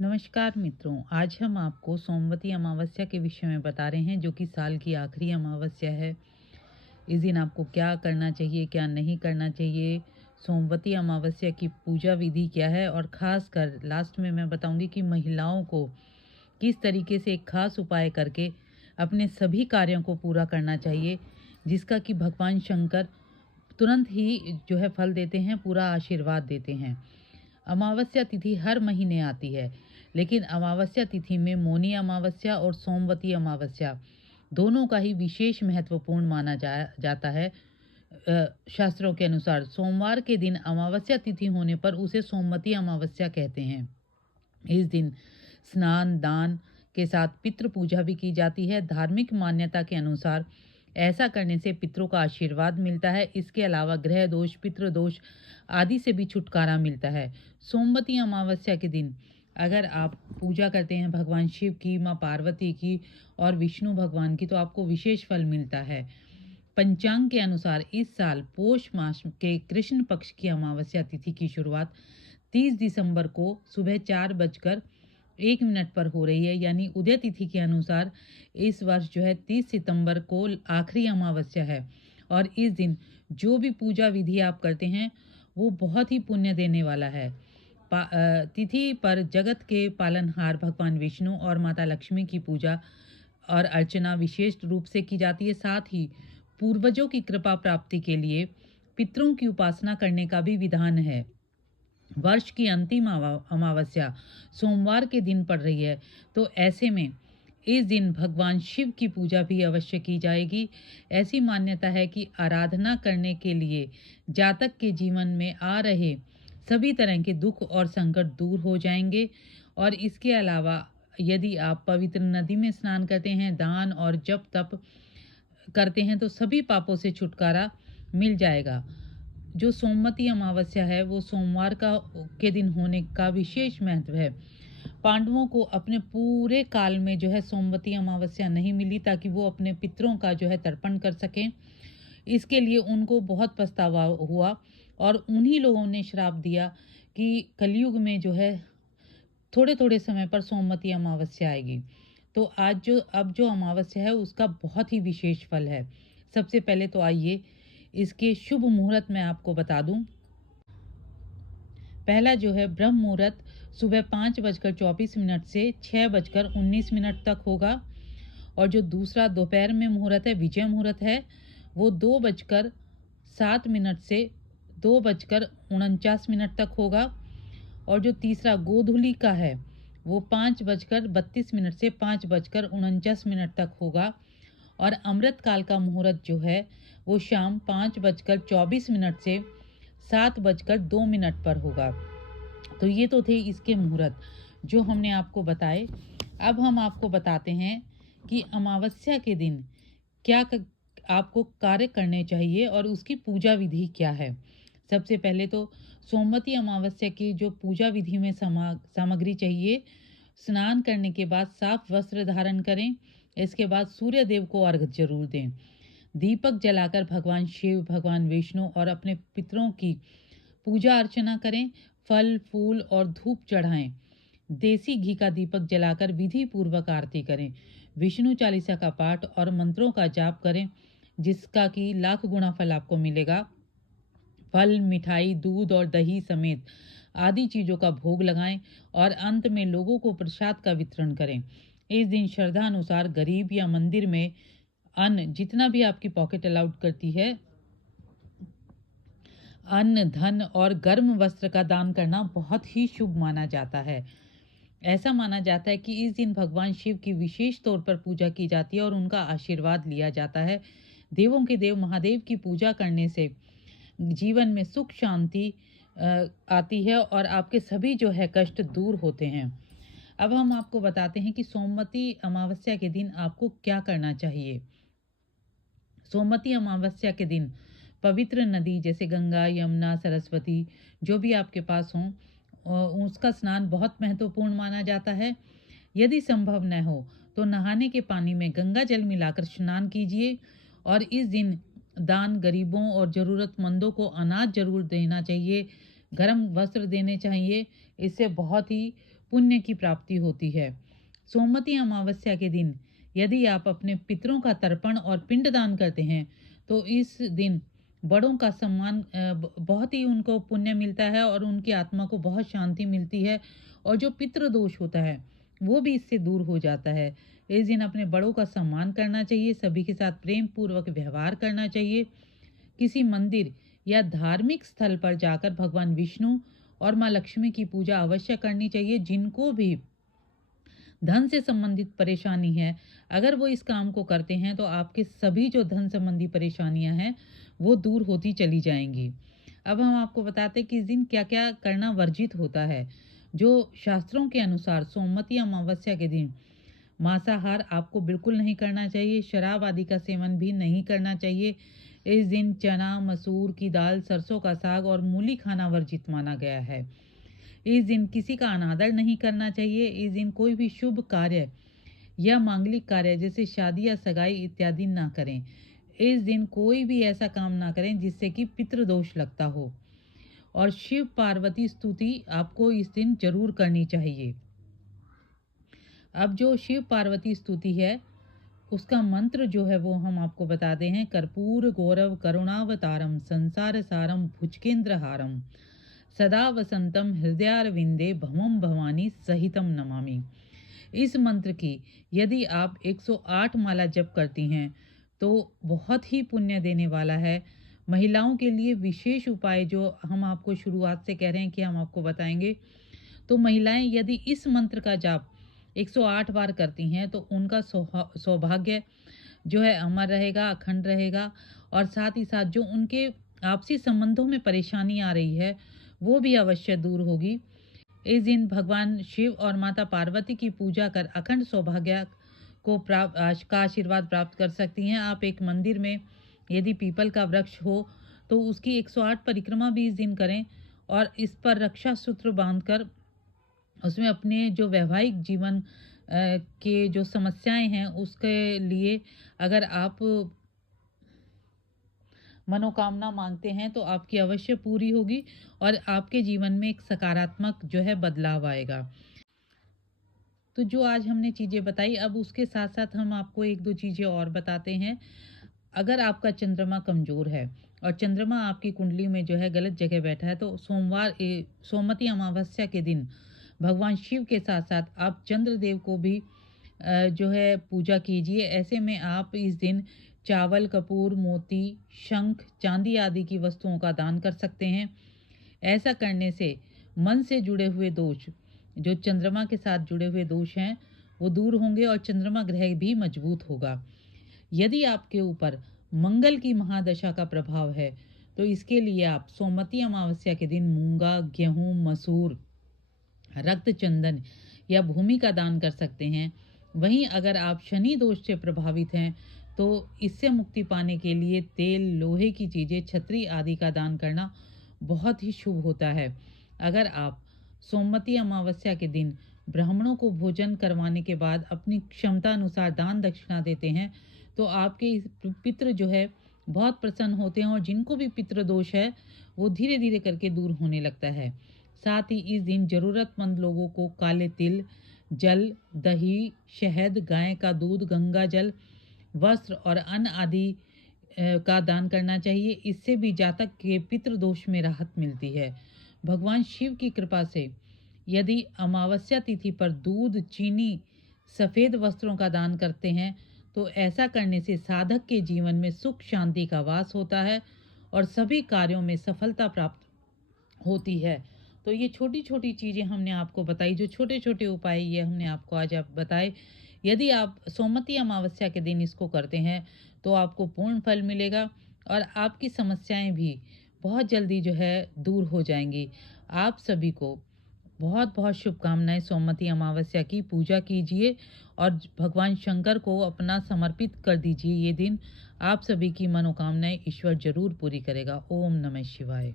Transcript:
नमस्कार मित्रों, आज हम आपको सोमवती अमावस्या के विषय में बता रहे हैं जो कि साल की आखिरी अमावस्या है। इस दिन आपको क्या करना चाहिए, क्या नहीं करना चाहिए, सोमवती अमावस्या की पूजा विधि क्या है और ख़ासकर लास्ट में मैं बताऊंगी कि महिलाओं को किस तरीके से एक खास उपाय करके अपने सभी कार्यों को पूरा करना चाहिए, जिसका कि भगवान शंकर तुरंत ही जो है फल देते हैं, पूरा आशीर्वाद देते हैं। अमावस्या तिथि हर महीने आती है, लेकिन अमावस्या तिथि में मौनी अमावस्या और सोमवती अमावस्या दोनों का ही विशेष महत्वपूर्ण माना जाता है। शास्त्रों के अनुसार सोमवार के दिन अमावस्या तिथि होने पर उसे सोमवती अमावस्या कहते हैं। इस दिन स्नान दान के साथ पितृ पूजा भी की जाती है। धार्मिक मान्यता के अनुसार ऐसा करने से पितरों का आशीर्वाद मिलता है। इसके अलावा ग्रह दोष, पितृ दोष आदि से भी छुटकारा मिलता है। सोमवती अमावस्या के दिन अगर आप पूजा करते हैं भगवान शिव की, माँ पार्वती की और विष्णु भगवान की, तो आपको विशेष फल मिलता है। पंचांग के अनुसार इस साल पोष मास के कृष्ण पक्ष की अमावस्या तिथि की शुरुआत 30 दिसंबर को सुबह 4:01 पर हो रही है, यानी उदय तिथि के अनुसार इस वर्ष जो है 30 सितंबर को आखिरी अमावस्या है। और इस दिन जो भी पूजा विधि आप करते हैं वो बहुत ही पुण्य देने वाला है। तिथि पर जगत के पालनहार भगवान विष्णु और माता लक्ष्मी की पूजा और अर्चना विशेष रूप से की जाती है। साथ ही पूर्वजों की कृपा प्राप्ति के लिए पितरों की उपासना करने का भी विधान है। वर्ष की अंतिम अमावस्या सोमवार के दिन पड़ रही है, तो ऐसे में इस दिन भगवान शिव की पूजा भी अवश्य की जाएगी। ऐसी मान्यता है कि आराधना करने के लिए जातक के जीवन में आ रहे सभी तरह के दुख और संकट दूर हो जाएंगे। और इसके अलावा यदि आप पवित्र नदी में स्नान करते हैं, दान और जप तप करते हैं, तो सभी पापों से छुटकारा मिल जाएगा। जो सोमवती अमावस्या है वो सोमवार का के दिन होने का विशेष महत्व है। पांडवों को अपने पूरे काल में जो है सोमवती अमावस्या नहीं मिली, ताकि वो अपने पितरों का जो है तर्पण कर सकें। इसके लिए उनको बहुत पछतावा हुआ और उन्हीं लोगों ने श्राप दिया कि कलयुग में जो है थोड़े थोड़े समय पर सोमवती अमावस्या आएगी। तो अब जो अमावस्या है उसका बहुत ही विशेष फल है। सबसे पहले तो आइए इसके शुभ मुहूर्त मैं आपको बता दूं। पहला जो है ब्रह्म मुहूर्त सुबह 5:24 से 6:19 तक होगा। और जो दूसरा दोपहर में मुहूर्त है, विजय मुहूर्त है, वो 2:07 से 2:49 तक होगा। और जो तीसरा गोधूली का है वो 5:32 से 5:49 तक होगा। और अमृत काल का मुहूर्त जो है वो शाम 5:24 से 7:02 पर होगा। तो ये तो थे इसके मुहूर्त जो हमने आपको बताए। अब हम आपको बताते हैं कि अमावस्या के दिन आपको कार्य करने चाहिए और उसकी पूजा विधि क्या है। सबसे पहले तो सोमवती अमावस्या की जो पूजा विधि में सामग्री चाहिए। स्नान करने के बाद साफ वस्त्र धारण करें। इसके बाद सूर्य देव को अर्घ्य जरूर दें। दीपक जलाकर भगवान शिव, भगवान विष्णु और अपने पितरों की पूजा अर्चना करें। फल फूल और धूप चढ़ाएं। देसी घी का दीपक जलाकर विधि पूर्वक आरती करें। विष्णु चालीसा का पाठ और मंत्रों का जाप करें, जिसका कि लाख गुना फल आपको मिलेगा। फल, मिठाई, दूध और दही समेत आदि चीजों का भोग लगाएं और अंत में लोगों को प्रसाद का वितरण करें। इस दिन श्रद्धा अनुसार गरीब या मंदिर में अन्न, जितना भी आपकी पॉकेट अलाउड करती है, अन्न, धन और गर्म वस्त्र का दान करना बहुत ही शुभ माना जाता है। ऐसा माना जाता है कि इस दिन भगवान शिव की विशेष तौर पर पूजा की जाती है और उनका आशीर्वाद लिया जाता है। देवों के देव महादेव की पूजा करने से जीवन में सुख शांति आती है और आपके सभी जो है कष्ट दूर होते हैं। अब हम आपको बताते हैं कि सोमवती अमावस्या के दिन आपको क्या करना चाहिए। सोमवती अमावस्या के दिन पवित्र नदी जैसे गंगा, यमुना, सरस्वती जो भी आपके पास हों, उसका स्नान बहुत महत्वपूर्ण माना जाता है। यदि संभव न हो तो नहाने के पानी में गंगा जल मिलाकर स्नान कीजिए। और इस दिन दान, गरीबों और ज़रूरतमंदों को अनाज जरूर देना चाहिए। गर्म वस्त्र देने चाहिए। इससे बहुत ही पुण्य की प्राप्ति होती है। सोमवती अमावस्या के दिन यदि आप अपने पितरों का तर्पण और पिंडदान करते हैं तो इस दिन बड़ों का सम्मान बहुत ही उनको पुण्य मिलता है और उनकी आत्मा को बहुत शांति मिलती है और जो पितृ दोष होता है वो भी इससे दूर हो जाता है। इस दिन अपने बड़ों का सम्मान करना चाहिए, सभी के साथ प्रेम पूर्वक व्यवहार करना चाहिए। किसी मंदिर या धार्मिक स्थल पर जाकर भगवान विष्णु और माँ लक्ष्मी की पूजा अवश्य करनी चाहिए। जिनको भी धन से संबंधित परेशानी है, अगर वो इस काम को करते हैं तो आपके सभी जो धन संबंधी परेशानियां हैं वो दूर होती चली जाएंगी। अब हम आपको बताते हैं कि इस दिन क्या क्या करना वर्जित होता है। जो शास्त्रों के अनुसार सोमवती अमावस्या के दिन मांसाहार आपको बिल्कुल नहीं करना चाहिए, शराब आदि का सेवन भी नहीं करना चाहिए। इस दिन चना, मसूर की दाल, सरसों का साग और मूली खाना वर्जित माना गया है। इस दिन किसी का अनादर नहीं करना चाहिए। इस दिन कोई भी शुभ कार्य या मांगलिक कार्य जैसे शादी या सगाई इत्यादि ना करें। इस दिन कोई भी ऐसा काम ना करें जिससे कि पितृदोष लगता हो। और शिव पार्वती स्तुति आपको इस दिन जरूर करनी चाहिए। अब जो शिव पार्वती स्तुति है उसका मंत्र जो है वो हम आपको बताते हैं। कर्पूर गौरव करुणावतारम संसार सारम भुजकेंद्र हारम सदा वसंतम हृदयारविंदे भवम भवानी सहितम नमामि। इस मंत्र की यदि आप 108 माला जप करती हैं तो बहुत ही पुण्य देने वाला है। महिलाओं के लिए विशेष उपाय जो हम आपको शुरुआत से कह रहे हैं कि हम आपको बताएंगे, तो महिलाएं यदि इस मंत्र का जाप 108 बार करती हैं तो उनका सौभाग्य जो है अमर रहेगा, अखंड रहेगा। और साथ ही साथ जो उनके आपसी संबंधों में परेशानी आ रही है वो भी अवश्य दूर होगी। इस दिन भगवान शिव और माता पार्वती की पूजा कर अखंड सौभाग्य को का आशीर्वाद प्राप्त कर सकती हैं। आप एक मंदिर में यदि पीपल का वृक्ष हो तो उसकी 108 परिक्रमा भी इस दिन करें और इस पर रक्षा सूत्र बांधकर उसमें अपने जो वैवाहिक जीवन के जो समस्याएं हैं उसके लिए अगर आप मनोकामना मांगते हैं तो आपकी अवश्य पूरी होगी और आपके जीवन में एक सकारात्मक जो है बदलाव आएगा। तो जो आज हमने चीज़ें बताई, अब उसके साथ साथ हम आपको एक दो चीज़ें और बताते हैं। अगर आपका चंद्रमा कमज़ोर है और चंद्रमा आपकी कुंडली में जो है गलत जगह बैठा है तो सोमवती अमावस्या के दिन भगवान शिव के साथ साथ आप चंद्रदेव को भी जो है पूजा कीजिए। ऐसे में आप इस दिन चावल, कपूर, मोती, शंख, चांदी आदि की वस्तुओं का दान कर सकते हैं। ऐसा करने से मन से जुड़े हुए दोष, जो चंद्रमा के साथ जुड़े हुए दोष हैं, वो दूर होंगे और चंद्रमा ग्रह भी मजबूत होगा। यदि आपके ऊपर मंगल की महादशा का प्रभाव है तो इसके लिए आप सोमवती अमावस्या के दिन मूंगा, गेहूं, मसूर, रक्त चंदन या भूमि का दान कर सकते हैं। वहीं अगर आप शनि दोष से प्रभावित हैं तो इससे मुक्ति पाने के लिए तेल, लोहे की चीज़ें, छतरी आदि का दान करना बहुत ही शुभ होता है। अगर आप सोमवती अमावस्या के दिन ब्राह्मणों को भोजन करवाने के बाद अपनी क्षमता अनुसार दान दक्षिणा देते हैं तो आपके पितृ जो है बहुत प्रसन्न होते हैं और जिनको भी पितृ दोष है वो धीरे धीरे करके दूर होने लगता है। साथ ही इस दिन ज़रूरतमंद लोगों को काले तिल, जल, दही, शहद, गाय का दूध, गंगा जल, वस्त्र और अन्न आदि का दान करना चाहिए। इससे भी जातक के पितृदोष में राहत मिलती है। भगवान शिव की कृपा से यदि अमावस्या तिथि पर दूध, चीनी, सफ़ेद वस्त्रों का दान करते हैं तो ऐसा करने से साधक के जीवन में सुख शांति का वास होता है और सभी कार्यों में सफलता प्राप्त होती है। तो ये छोटी छोटी चीज़ें हमने आपको बताई, जो छोटे छोटे उपाय ये हमने आपको आज आप बताए। यदि आप सोमवती अमावस्या के दिन इसको करते हैं तो आपको पूर्ण फल मिलेगा और आपकी समस्याएं भी बहुत जल्दी जो है दूर हो जाएंगी। आप सभी को बहुत बहुत शुभकामनाएं। सोमवती अमावस्या की पूजा कीजिए और भगवान शंकर को अपना समर्पित कर दीजिए। ये दिन आप सभी की मनोकामनाएं ईश्वर जरूर पूरी करेगा। ओम नमः शिवाय।